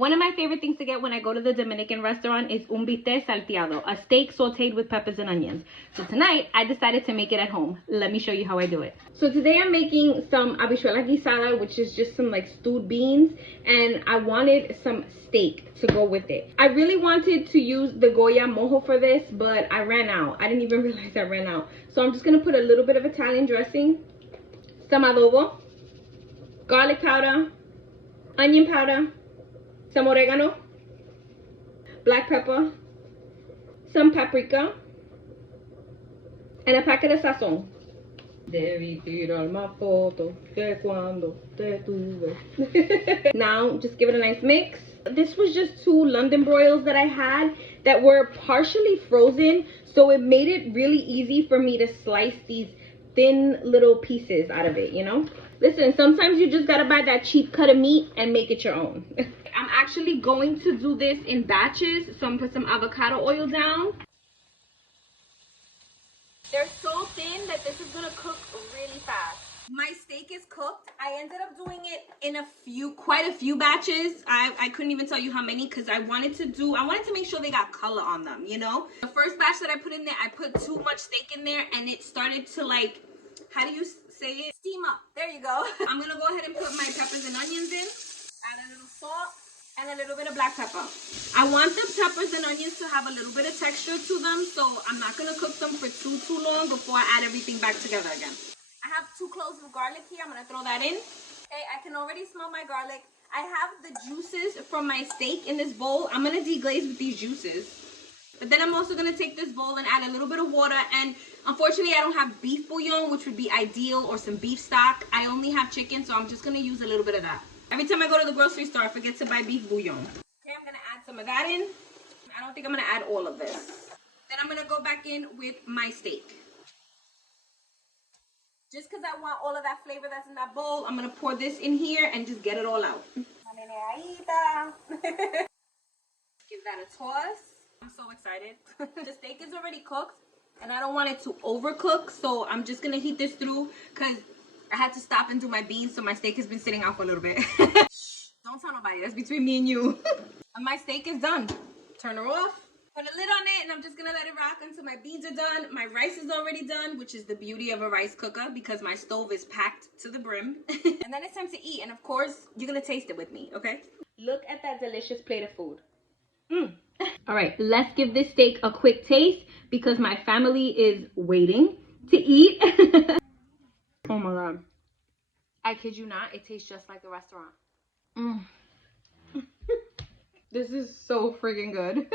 One of my favorite things to get when I go to the Dominican restaurant is un bistec salteado, a steak sauteed with peppers and onions. So tonight, I decided to make it at home. Let me show you how I do it. So today I'm making some habichuela guisada, which is just some like stewed beans, and I wanted some steak to go with it. I really wanted to use the Goya mojo for this, but I ran out. I didn't even realize I ran out. So I'm just gonna put a little bit of Italian dressing, some adobo, garlic powder, onion powder, some oregano, black pepper, some paprika, and a packet of sazon. Debí tirar más foto que cuando te tuve. Now, just give it a nice mix. This was just 2 London broils that I had that were partially frozen, so it made it really easy for me to slice these thin little pieces out of it, you know? Listen, sometimes you just gotta buy that cheap cut of meat and make it your own. I'm actually going to do this in batches, so I'm gonna put some avocado oil down. They're so thin that this is gonna cook really fast. My steak is cooked. I ended up doing it in quite a few batches. I couldn't even tell you how many because I wanted to make sure they got color on them, you know? The first batch that I put in there, I put too much steak in there and it started to like, how do you say it? Steam up. There you go. I'm gonna go ahead and put my peppers and onions in, add a little salt, and a little bit of black pepper. I want the peppers and onions to have a little bit of texture to them, so I'm not gonna cook them for too long before I add everything back together again. I have 2 cloves of garlic here. I'm gonna throw that in. Okay, I can already smell my garlic. I have the juices from my steak in this bowl. I'm gonna deglaze with these juices. But then I'm also gonna take this bowl and add a little bit of water. And unfortunately, I don't have beef bouillon, which would be ideal, or some beef stock. I only have chicken, so I'm just gonna use a little bit of that. Every time I go to the grocery store, I forget to buy beef bouillon. Okay, I'm gonna add some of that in. I don't think I'm gonna add all of this. Then I'm gonna go back in with my steak. Just because I want all of that flavor that's in that bowl, I'm gonna pour this in here and just get it all out. Give that a toss. I'm so excited. The steak is already cooked and I don't want it to overcook, so I'm just gonna heat this through because I had to stop and do my beans, so my steak has been sitting out for a little bit. Don't tell nobody, that's between me and you. And my steak is done. Turn her off, put a lid on it, and I'm just gonna let it rock until my beans are done. My rice is already done, which is the beauty of a rice cooker because my stove is packed to the brim. And then it's time to eat, and of course, you're gonna taste it with me, okay? Look at that delicious plate of food. All right, let's give this steak a quick taste because my family is waiting to eat. Oh my God. I kid you not, it tastes just like the restaurant. This is so freaking good.